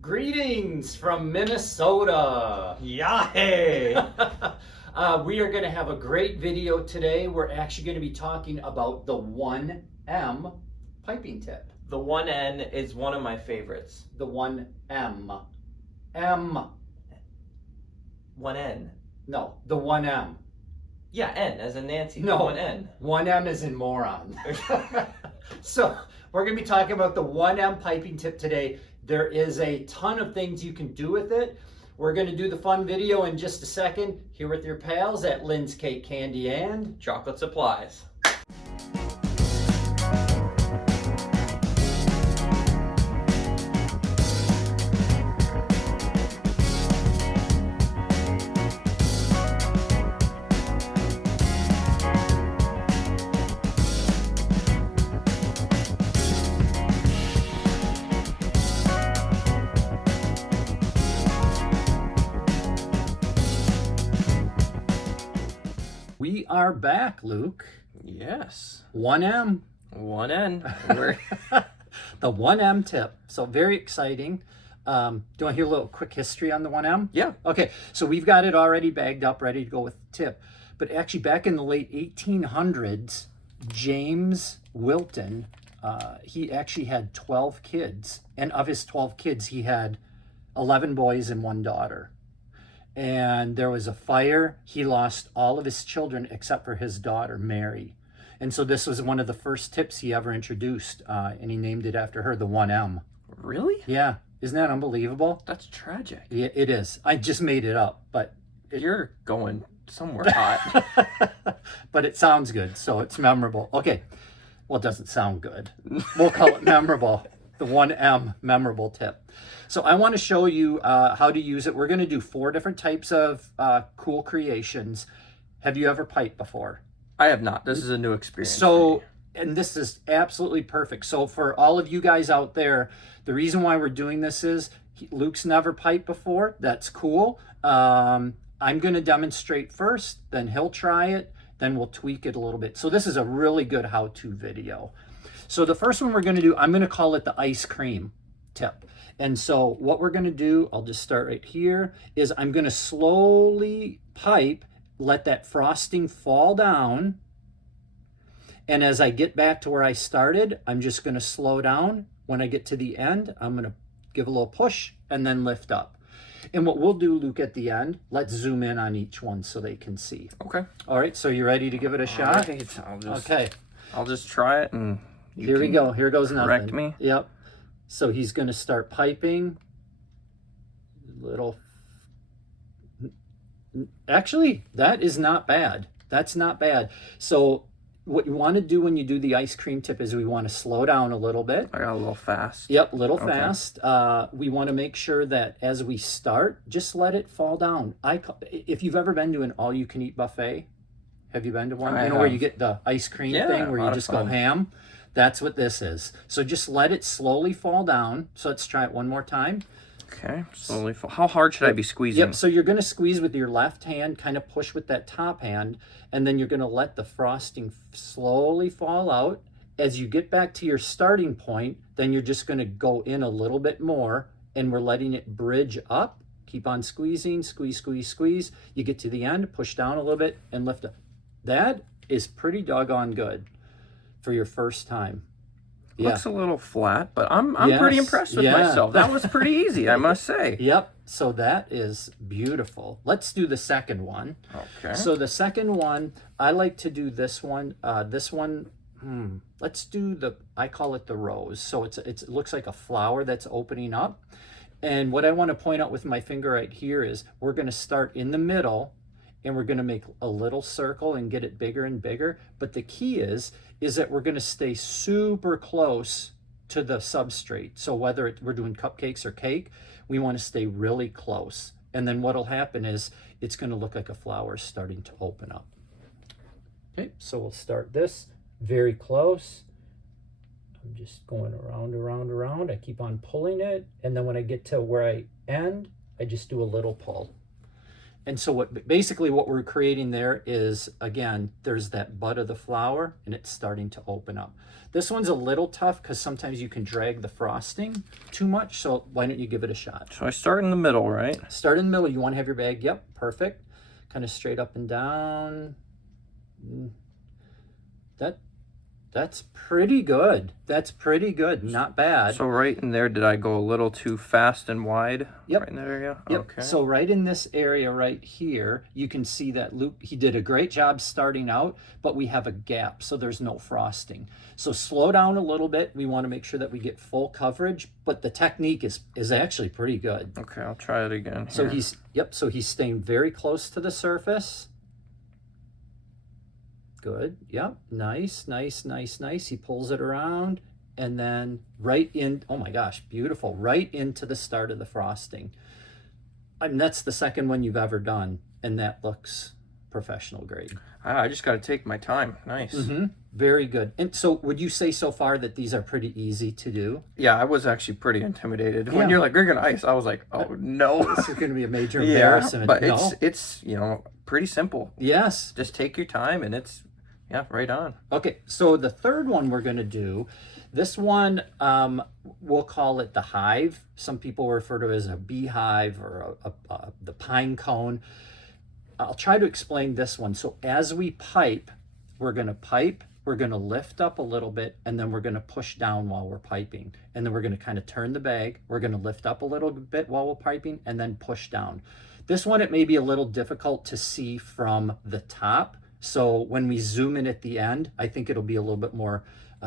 Greetings from Minnesota. Yay! We are going to have a great video today. We're actually going to be talking about the 1M piping tip. The 1N is one of my favorites. The 1M. M. 1N. No, the 1M. Yeah, N as in Nancy. No, 1N. 1M is in moron. So we're going to be talking about the 1M piping tip today. There is a ton of things you can do with it. We're going to do the fun video in just a second here with your pals at Lynn's Cake Candy and Chocolate Supplies. we are back, Luke. Yes. 1M. 1N. We're The 1M tip. So very exciting. Do you want to hear a little quick history on the 1M? Yeah. Okay, so we've got it already bagged up, ready to go with the tip. But actually, back in the late 1800s, James Wilton, he actually had 12 kids. And of his 12 kids, he had 11 boys and 1 daughter. And there was a fire. He lost all of his children except for his daughter, Mary. And so this was one of the first tips he ever introduced, and he named it after her, the 1M. Really? Yeah. Isn't that unbelievable? That's tragic. Yeah, it is. I just made it up, but You're going somewhere hot. but it sounds good, so it's memorable. Okay. Well, it doesn't sound good. We'll call it memorable. The 1M memorable tip. So I want to show you how to use it. We're going to do 4 different types of cool creations. Have you ever piped before? I have not. This is a new experience. So, and this is absolutely perfect. So for all of you guys out there, the reason why we're doing this is Luke's never piped before. That's cool. I'm going to demonstrate first, then he'll try it, then we'll tweak it a little bit. So this is a really good how-to video. So the first one we're going to do, I'm going to call it the ice cream tip. And so what we're going to do, I'll just start right here, is I'm going to slowly pipe, let that frosting fall down. And as I get back to where I started, I'm just going to slow down. When I get to the end, I'm going to give a little push and then lift up. And what we'll do, Luke, at the end, let's zoom in on each one so they can see. Okay. All right, so you ready to give it a shot? Okay. I'll just try it and Here we go. Here goes nothing. correct me. Yep. So he's going to start piping. Actually, that is not bad. That's not bad. So what you want to do when you do the ice cream tip is we want to slow down a little bit. I got a little fast. Yep, a little fast. We want to make sure that as we start, just let it fall down. If you've ever been to an all-you-can-eat buffet, have you been to one? I Where you have. get the ice cream Yeah, thing where a you lot of just go fun. ham? That's what this is. So just let it slowly fall down. So let's try it one more time. Okay. Slowly fall. How hard should I be squeezing? Yep, so you're going to squeeze with your left hand, kind of push with that top hand, and then you're going to let the frosting slowly fall out. As you get back to your starting point, then you're just going to go in a little bit more, and we're letting it bridge up. Keep on squeezing, squeeze, squeeze, squeeze. You get to the end, push down a little bit, and lift up. That is pretty doggone good for your first time. Yeah. Looks a little flat, but I'm Yes, pretty impressed with yeah. myself. That was pretty easy, I must say. Yep, so that is beautiful. Let's do the second one. Okay. So the second one, I like to do this one. Let's do I call it the rose. So it looks like a flower that's opening up. And what I want to point out with my finger right here is we're going to start in the middle and we're going to make a little circle and get it bigger and bigger. But the key is that we're going to stay super close to the substrate. So whether we're doing cupcakes or cake, we want to stay really close. And then what'll happen is it's going to look like a flower starting to open up. Okay, so we'll start this very close. I'm just going around, around, around. I keep on pulling it. And then when I get to where I end, I just do a little pull. And so basically what we're creating there is, again, there's that bud of the flower and it's starting to open up. This one's a little tough because sometimes you can drag the frosting too much. So why don't you give it a shot? So I start in the middle, right? Start in the middle. You want to have your bag. Yep, perfect. Kind of straight up and down. That's pretty good. That's pretty good. Not bad. So right in there, did I go a little too fast and wide? Yep. Right in that area? Yep. Okay. So right in this area right here, you can see that Luke, he did a great job starting out, but we have a gap, so there's no frosting. So slow down a little bit. We want to make sure that we get full coverage, but the technique is actually pretty good. Okay, I'll try it again here. So he's staying very close to the surface. Good. Yep. Nice, nice, nice, nice. He pulls it around and then right in, oh my gosh, beautiful. Right into the start of the frosting. I mean, that's the second one you've ever done, and that looks professional grade. I just got to take my time. Nice. Very good. And so would you say so far that these are pretty easy to do? Yeah, I was actually pretty intimidated. When you're like, you're going to ice, I was like, oh, no. This is going to be a major embarrassment. But no? it's, you know, pretty simple. Yes. Just take your time and it's, yeah, right on. Okay, so the third one we're going to do, this one, we'll call it the Hive. Some people refer to it as a beehive or the pine cone. I'll try to explain this one. So as we pipe, we're going to lift up a little bit, and then we're going to push down while we're piping. And then we're going to kind of turn the bag. We're going to lift up a little bit while we're piping and then push down. This one, it may be a little difficult to see from the top. So when we zoom in at the end, I think it'll be a little bit more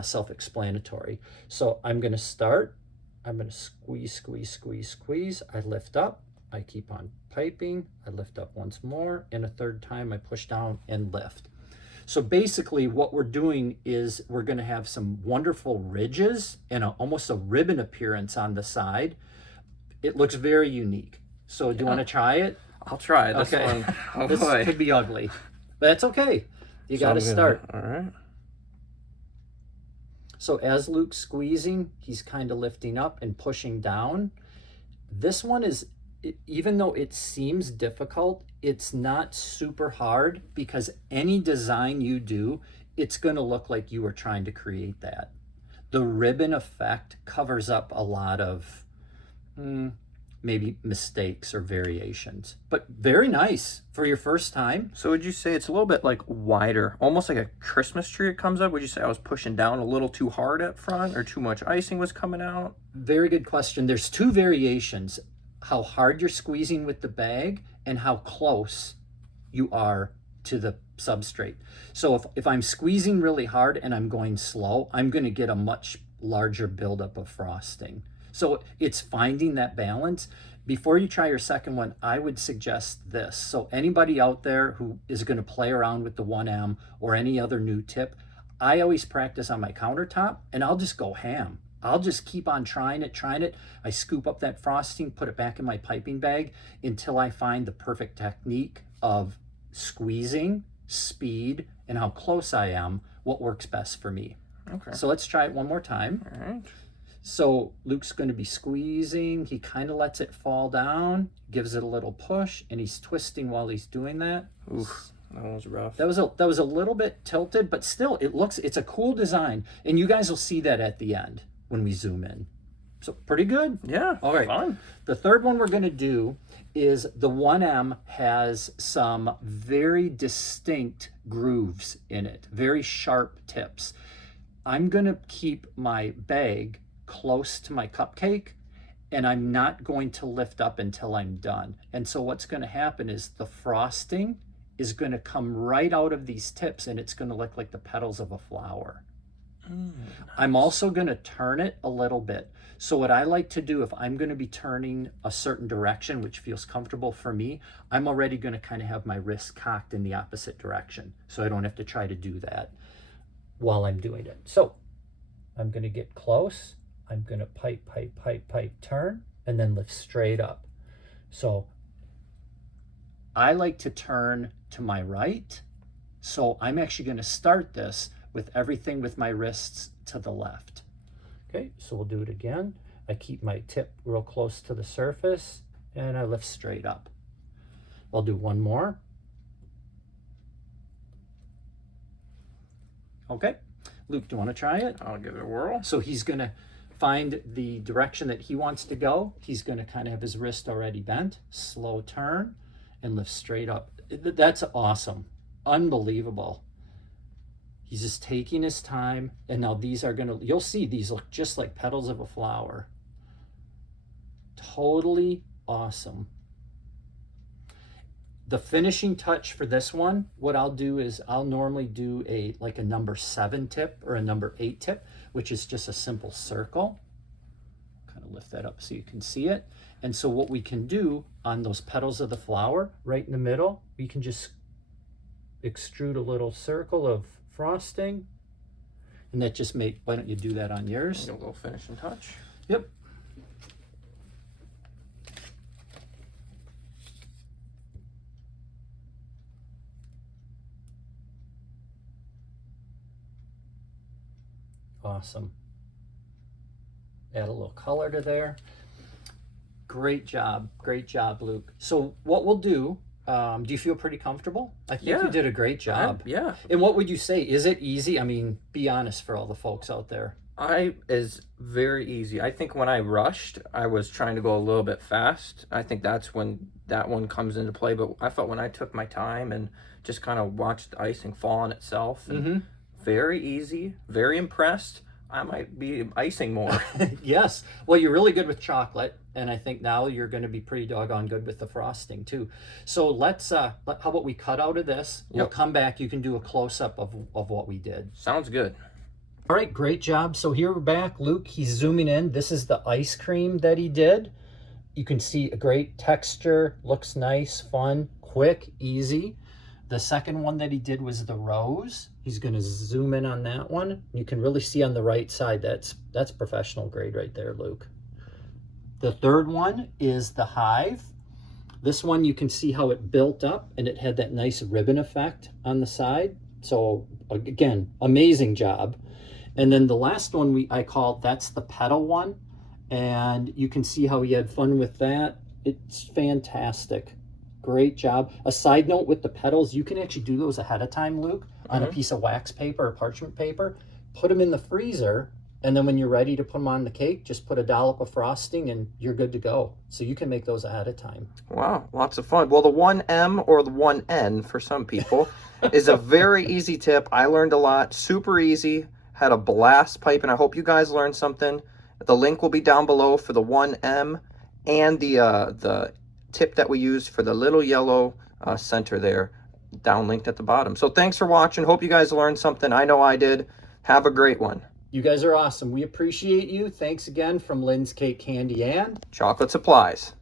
self-explanatory. So I'm going to start. I'm going to squeeze, squeeze, squeeze, squeeze. I lift up. I keep on piping. I lift up once more. And a third time, I push down and lift. So basically what we're doing is we're going to have some wonderful ridges and almost a ribbon appearance on the side. It looks very unique. So do you want to try it? I'll try this Okay. one. Oh, This boy. could be ugly. But that's okay. You got to start. All right. So as Luke's squeezing, he's kind of lifting up and pushing down. This one is, even though it seems difficult, it's not super hard because any design you do, it's going to look like you were trying to create that. The ribbon effect covers up a lot of maybe mistakes or variations, but very nice for your first time. So would you say it's a little bit like wider, almost like a Christmas tree it comes up? Would you say I was pushing down a little too hard up front or too much icing was coming out? Very good question. There's two variations: how hard you're squeezing with the bag and how close you are to the substrate. So if I'm squeezing really hard and I'm going slow, I'm going to get a much larger buildup of frosting. So it's finding that balance. Before you try your second one, I would suggest this. So anybody out there who is going to play around with the 1M or any other new tip, I always practice on my countertop and I'll just go ham. I'll just keep on trying it. I scoop up that frosting, put it back in my piping bag until I find the perfect technique of squeezing, speed, and how close I am, what works best for me. Okay. So let's try it one more time. All right. So Luke's going to be squeezing. He kind of lets it fall down, gives it a little push, and he's twisting while he's doing that. Oof, that was rough. That was a little bit tilted, but still it's a cool design. And you guys will see that at the end when we zoom in. So pretty good. Yeah. All right. Fun. The third one we're going to do is the 1M has some very distinct grooves in it, very sharp tips. I'm going to keep my bag close to my cupcake, and I'm not going to lift up until I'm done. And so what's going to happen is the frosting is going to come right out of these tips, and it's going to look like the petals of a flower. Nice. I'm also going to turn it a little bit. So what I like to do, if I'm going to be turning a certain direction, which feels comfortable for me, I'm already going to kind of have my wrist cocked in the opposite direction. So I don't have to try to do that while I'm doing it. So I'm going to get close. I'm going to pipe, turn, and then lift straight up. So I like to turn to my right. So I'm actually going to start this with everything with my wrists to the left. Okay, so we'll do it again. I keep my tip real close to the surface and I lift straight up. I'll do one more. Okay, Luke, do you want to try it? I'll give it a whirl. So he's going to find the direction that he wants to go. He's going to kind of have his wrist already bent, slow turn, and lift straight up. That's awesome. Unbelievable. He's just taking his time. And now these are going to, you'll see these look just like petals of a flower. Totally awesome. The finishing touch for this one, what I'll do is I'll normally do like a number 7 tip or a number 8 tip, which is just a simple circle. Kind of lift that up so you can see it. And so what we can do on those petals of the flower, right in the middle, we can just extrude a little circle of frosting. And that just why don't you do that on yours? A little finishing touch. Yep. Awesome. Add a little color to there. Great job, Luke. So what we'll do, do you feel pretty comfortable? I think you did a great job. Yeah. And what would you say? Is it easy? I mean, be honest for all the folks out there. Is very easy. I think when I rushed, I was trying to go a little bit fast. I think that's when that one comes into play. But I felt when I took my time and just kind of watched the icing fall on itself, and very easy, very impressed. I might be icing more. Yes. Well, you're really good with chocolate, and I think now you're going to be pretty doggone good with the frosting too. So let's, how about we cut out of this? We'll come back. You can do a close-up of what we did. Sounds good. All right, great job. So here we're back. Luke, he's zooming in. This is the ice cream that he did. You can see a great texture, looks nice, fun, quick, easy. The second one that he did was the rose. He's going to zoom in on that one. You can really see on the right side, that's professional grade right there, Luke. The third one is the hive. This one, you can see how it built up and it had that nice ribbon effect on the side. So again, amazing job. And then the last one I called, that's the petal one. And you can see how he had fun with that. It's fantastic. Great job. A side note with the petals, you can actually do those ahead of time, Luke, on a piece of wax paper or parchment paper. Put them in the freezer, and then when you're ready to put them on the cake, just put a dollop of frosting and you're good to go. So you can make those ahead of time. Wow, lots of fun. Well, the 1M or the 1N for some people is a very easy tip. I learned a lot. Super easy. Had a blast pipe, and I hope you guys learned something. The link will be down below for the 1M and the tip that we used for the little yellow center there, down linked at the bottom. So thanks for watching. Hope you guys learned something. I know I did. Have a great one. You guys are awesome. We appreciate you. Thanks again from Lynn's Cake Candy and Chocolate Supplies.